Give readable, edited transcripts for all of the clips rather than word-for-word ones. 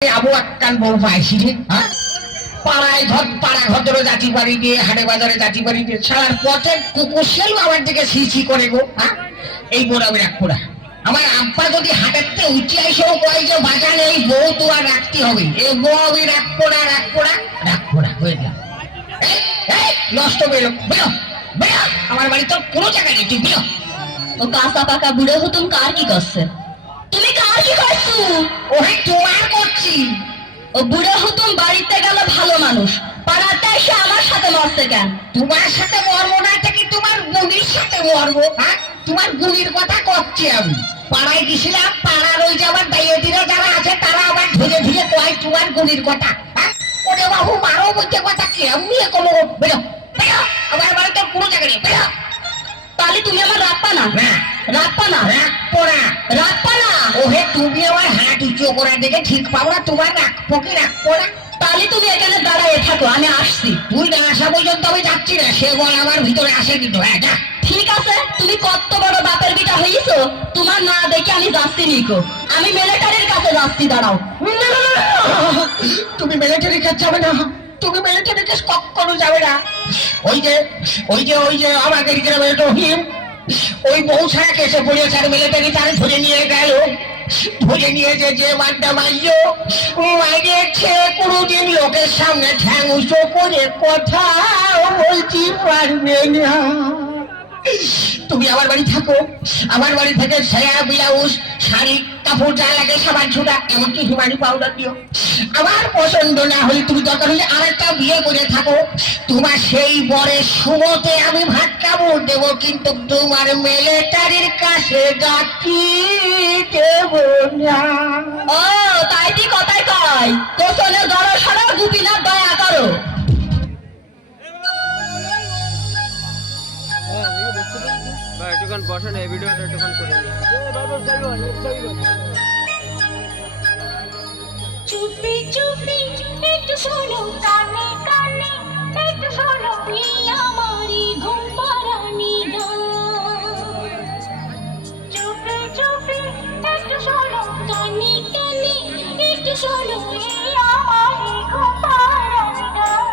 আবু আক্কান বউ পাইছি রে, হ্যাঁ? পাড়ায় ঘর পাড়া ঘর জাতি বাড়ি দিয়ে হাটে বাজারে জাতি বাড়ি দিয়ে ছাড়ার পথে কুকুর সেল আমার দিকে ছি করে গো, হ্যাঁ? এই বোড়াবে রাখবো আমার আব্বা যদি হাটেরতে উঠে এসেও কয় যে বাজারে এই বউ তো আর রাখতে হবে, এই বউ আমি রাখবো না হয়ে গেল। নষ্ট বেরো বেরো বেরো, আমার বাড়ি তো কোনো জায়গায় নেই, তুই বেরো। ও কাঁচা পাকা বুড়ো হতুম কার কি করছে? তুমি কার কি করছো? ওহে তোমার করছি। ও বুড়ো হতুম বাড়িতে গেল ভালো মানুষ, পাড়াতে এসে আমার সাথে মরছে কেন? তোমার সাথে মরবো না থেকে তোমার বুড়ির সাথে মরবো, হ্যাঁ? তোমার বুড়ির কথা করছি আমি। পাড়ায় গেছিলাম, পাড়ার ওই যে আমার দাইয়েদিরা যারা আছে তারা আবার ধীরে ধীরে কয় তোমার বুড়ির কথা, হ্যাঁ? ওরে বাবু মারো বলতে কথা কি আমি কোনো বেরো বেরো, আমার বাড়িতে কোনো জায়গা নেই, বেরো। তাহলে তুমি আমার রাখবা না? রাখবা না? রাখবো না। রাখবা না? ওহে তুমি আমার হাত উঁচু করার দিকে ঠিক পাবো না, তোমার রাখবো কি রাখবো না? তাহলে তুমি এখানে দাঁড়ায় থাকো, আমি আসছি। তুই না আসা পর্যন্ত আমি যাচ্ছি না, সে বল আমার ভিতরে আসে কিন্তু, হ্যাঁ যা। ঠিক আছে, তুমি কত বড় বাপের বিটা হইছো, তোমার না দেখে আমি যাচ্ছি নিকো, আমি মিলিটারির কাছে যাচ্ছি, দাঁড়াও। তুমি মিলিটারির কাছে যাবে না, তুমি মিলিটারির কাছে কখনো যাবে না। ওই যে আমাদের গ্রামের রহিম ওই বউ ছাড়া কেসে পড়েছে আর মিলিটারি তারে ধরে নিয়ে গেল, ধরে নিয়ে যে মারটা মারলো, মারিয়েছে কোনোদিন লোকের সামনে ঠ্যাং উঁচু করে কথা বলতে পারবে না। তুমি আমার বাড়ি থাকো, আমার বাড়ি থেকে সায়া ব্লাউজ শাড়ি কাপড় যা লাগে সাবান ছুটা এমনকি হিমানি পাউডার দিও। আমার পছন্দ না হলে তুমি দরকার হলে আরেকটা বিয়ে করে থাকো, তোমার সেই বরের সুমতে আমি ভাত কাপড় দেবো, কিন্তু তোমার মিলিটারির কাছে যাচ্ছি দেব না। ও তাই কি কথাই কয়, কোসলে জড়ো সরো গুপিনা দয়া করো। একটুখান বসেন, এই ভিডিওটা একটুখান করে চুপি চুপি একটু শোনো, কানে কানে একটু শোনো, এই আমারই ঘুম পাড়ানি গান। চুপি চুপি একটু শোনো, কানে কানে একটু শোনো, এই আমারই ঘুম পাড়ানি গান।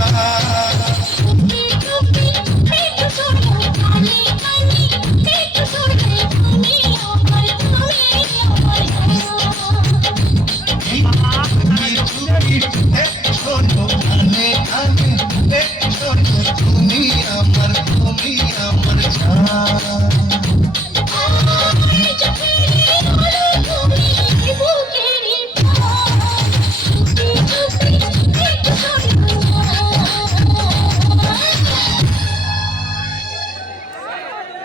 চুপি চুপি একটু শোনো কানে কানে একটু শোনো তুমি আমার চুপি চুপি